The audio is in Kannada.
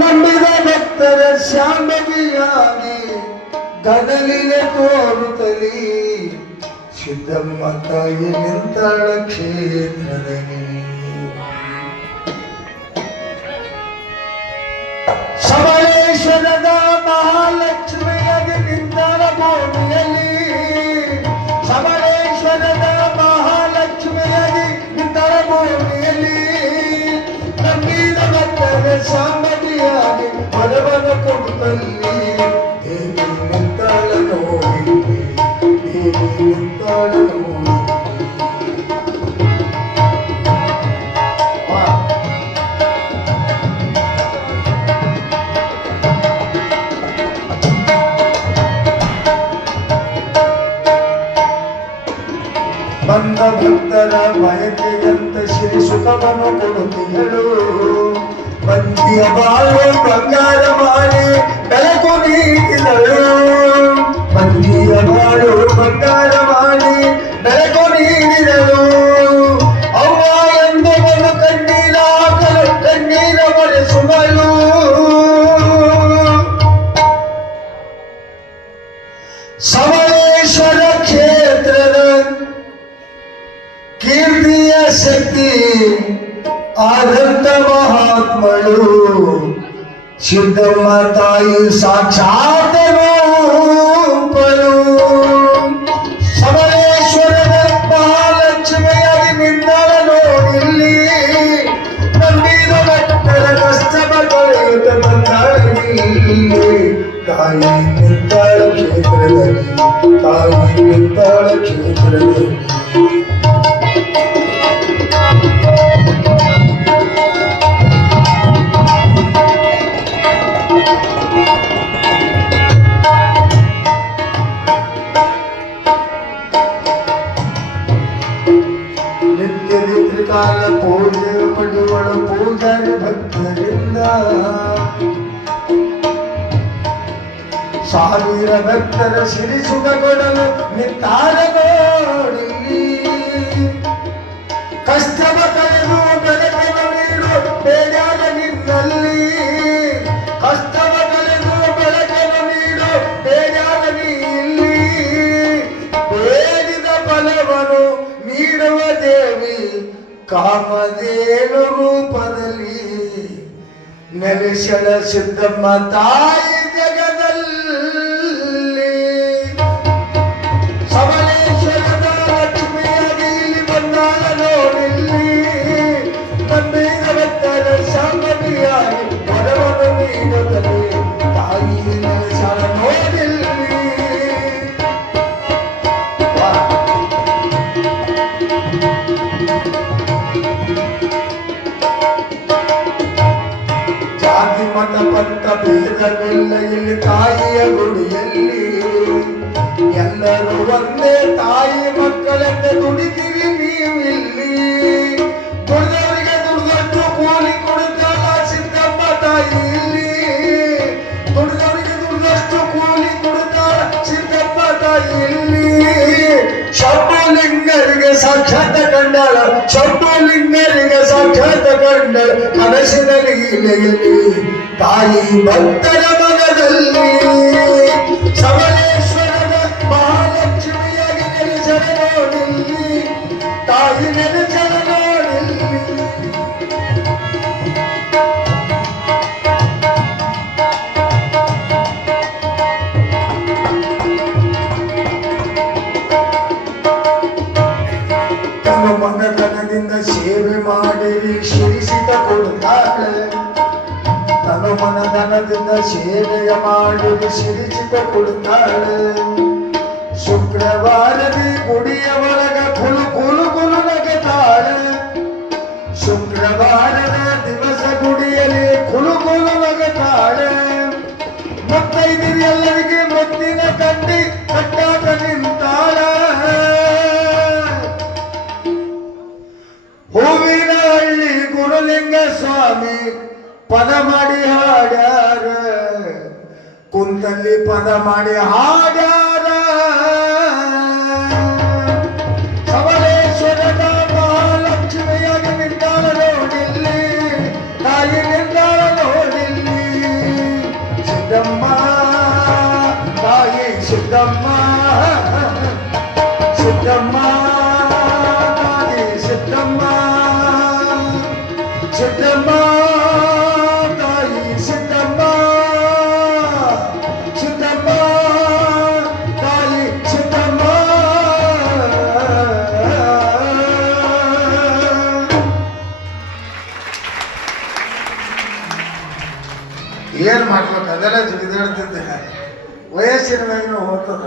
ನಂಬಿದ ಭಕ್ತರ ಶಾಂಭವಿಯಾಗಿ ಗದಲಿಗೆ ತೋರುತ್ತಲಿ ಸಿದ್ದಮ್ಮ ತಾಯಿ ನಿಂತಳ ಕ್ಷೇತ್ರದಲ್ಲಿ. ಸಮಲೇಶ್ವರದ ಮಹಾಲಕ್ಷ್ಮಿಯಾಗಿ ನಿಂತಳ ಭೂಮಿಯಲ್ಲಿ, ಸಮಲೇಶ್ವರದ ಮಹಾಲಕ್ಷ್ಮಿಯಾಗಿ ನಿಂತಳ ಭೂಮಿಯಲ್ಲಿ ನಂಬಿದ ಭಕ್ತರ ಶಾಂಭವಿಯಾಗಿ ವರವರ ಕೊಡುತ್ತಲ್ಲಿ ದೇವಿ ನಿಂತಳ ನೋಡಿ, ದೇವಿ ನಿಂತಳ ನೋಡಿ. ಬಂದ ಭಕ್ತರ ಬಯಕೆಯಂತ ಶ್ರೀ ಸುಖವನ್ನು ಕೊಡುತ್ತಿದ್ದಳು. ಬಂದಿಯ ಬಾಳು ಬಂಗಾರ ಮಾಡಿ ಬೆಳಕು ನೀಡಿದಳು. ಬಂದಿಯ ಬಾಳು ಬಂಗಾರ ಮಾಡಿ ಬೆಳಕು ನೀಡಿದಳು. ಅವ್ವ ಎಂದು ಒಂದು ಕಣ್ಣೀರ ಹಾಕಲು ಕಣ್ಣೀರ ಬರೆಸುವಳು. ಸಮಲೇಶ್ವರ ಕ್ಷೇತ್ರದ ಕೀರ್ತಿಯ ಶಕ್ತಿ ಆದಂತ ಮಹಾತ್ಮಳು ಸಿದ್ದಮ್ಮ ತಾಯಿ ಸಾಕ್ಷಾತ್ ರೂಪಳು. ಸಮಲೇಶ್ವರದ ಮಹಾಲಕ್ಷ್ಮಿಯಾಗಿ ನಿಂತಳ ನೋಡಿಲ್ಲಿ, ನಂಬಿದ ಭಕ್ತರ ಕಷ್ಟವ ಕಳೆಯುತ್ತ ಬಂದಳಿಲ್ಲಿ. ತಾಯಿ ನಿಂತಳ ಕ್ಷೇತ್ರದಲ್ಲಿ, ತಾಯಿ ನಿಂತಳ ಕ್ಷೇತ್ರದಲ್ಲಿ. ಕಾಲ ಪೂಜೆ ಪಡುವಳು ಪೂಜಾರಿ ಭಕ್ತರಿಂದ. ಸಾವಿರ ಭಕ್ತರ ಸಿರಿ ಸುಖ ಕೊಡಲು ನಿಂತಾರ ನೋಡಿ. ಕಷ್ಟವ ಕಳೆದು ಬೆಳಕನ್ನು ನೀಡು ಬೇಡ್ಯಾದ ನಿನ್ನಲ್ಲಿ. ಕಷ್ಟವ ಕಳೆದು ಬೆಳಕನ್ನು ನೀಡು ಬೇಡ್ಯಾದ ನೀಲ್ಲಿ. ಬೇಡಿದ ಫಲವನ್ನು ನೀಡುವ ದೇವಿ ಕಾಮಧೇನು ರೂಪದಲ್ಲಿ ನೆಲೆಸಳ ಸಿದ್ದಮ್ಮ ತಾಯಿ ಜಗದಲ್ಲಿ. ಸಮಲೇಶ್ವರದ ಲಕ್ಷ್ಮಿಯಾಗಿ ಇಲ್ಲಿ ಬಂದಾಳ ನೋಡಿಲ್ಲಿ, ನಂಬಿದ ಭಕ್ತರ ಶಾಂಭವಿಯಾಗಿ ವರವನ್ನು ನೀಡುತ್ತದೆ ತಾಯಿ ನೆಲೆಸಳ ನೋಡಿಲ್ಲಿ. ಜಾತಿ ಮತ ಪಂಥ ಭೇದವಿಲ್ಲ ಇಲ್ಲಿ ತಾಯಿಯ ಗುಡಿಯಲ್ಲಿ. ಎಲ್ಲರೂ ಒಂದೇ ತಾಯಿ ಮಕ್ಕಳೆಂದು ದುಡಿತೀರಿ ನೀವಿಲ್ಲಿ. ದುಡಿದವರಿಗೆ ದುಡಿದಷ್ಟು ಕೂಲಿ ಕೊಡುತ್ತಾಳ ಸಿದ್ದಮ್ಮ ತಾಯಿ ಇಲ್ಲಿ. ದುಡಿದವರಿಗೆ ದುಡಿದಷ್ಟು ಕೂಲಿ ಕೊಡುತ್ತಾಳ ಸಿದ್ದಮ್ಮ ತಾಯಿ ಇಲ್ಲಿ. ಶಂಭುಲಿಂಗರಿಗೆ ಸಾಕ್ಷಾತ್ ಕಂಡಳ, ಶಂಭುಲಿಂಗರಿಗೆ ಸಾಕ್ಷಾತ್ ಕಂಡಳ ಕನಸಿನಲ್ಲಿ ಇಲೆಯಲ್ಲಿ ತಾಯಿ ಭಕ್ತರ ಮನದಲ್ಲಿ. ಸಮಲೇಶ್ವರದ ಮಹಾಲಕ್ಷ್ಮಿಯಾಗಿ ನೆಲೆಸಳ ನೋಡಿಲ್ಲಿ, ತಾಯಿ ನೆಲೆಸಳ ನೋಡಿಲ್ಲಿ. ತನ್ನ ಮನತನದಿಂದ ಸೇವೆ ಮಾಡಿರಿ ಶಿರಿಸಿದ ಕೊಡುತ್ತಾಳೆ. ತನು ಮನಧನದಿಂದ ಸೇವೆಯ ಮಾಡಿರಿ ಶಿರಿಸಿದ ಕೊಡುತ್ತಾಳೆ. ಶುಕ್ರವಾರದಿ ಗುಡಿಯ ಒಳಗ ಕುಲು ಕುಲು ಕುಲು ನಗುತ್ತಾಳೆ. ಶುಕ್ರವಾರದ ದಿವಸ ಗುಡಿಯಲ್ಲಿ ಕುಲು ಕುಲು ನಗುತ್ತಾಳೆ. ಮುತ್ತೈದಿರಿ ಎಲ್ಲರಿಗೆ ಮುತ್ತಿನ ಕಂಡಿ ಕಟ್ಟಾಟ ನಿಂತಾಳ. ಹೂವಿನಹಳ್ಳಿ ಗುರುಲಿಂಗ ಸ್ವಾಮಿ ಪದ ಮಾಡಿ ಹಾಡ್ಯಾರ, ಕುಂತಲ್ಲಿ ಪದ ಮಾಡಿ ಹಾಡ್ಯಾರ. ಸಮಲೇಶ್ವರದ ಮಹಾಲಕ್ಷ್ಮಿಯಾಗಿ ನಿಂತಾಳ ನೋಡಿಲ್ಲಿ, ತಾಯಿ ನಿಂತಾಳ ನೋಡಿಲ್ಲಿ. ಸಿದ್ದಮ್ಮ ತಾಯಿ ಸಿದ್ದಮ್ಮ ಸಿದ್ದಮ್ಮ ತಾಯಿ ಸಿದ್ದಮ್ಮ ಸಿದ್ದಮ್ಮ ತಾಯಿ ಸಿದ್ದಮ್ಮ ಏನ್ ಮಾಡ್ಬೇಕು ಅದೆಲ್ಲ ಜಿಗಿದಾಡ್ತಿದ್ದೆ ವಯಸ್ಸಿನ ಮ್ಯಾಗಿನೂ ಹೋಗ್ತದ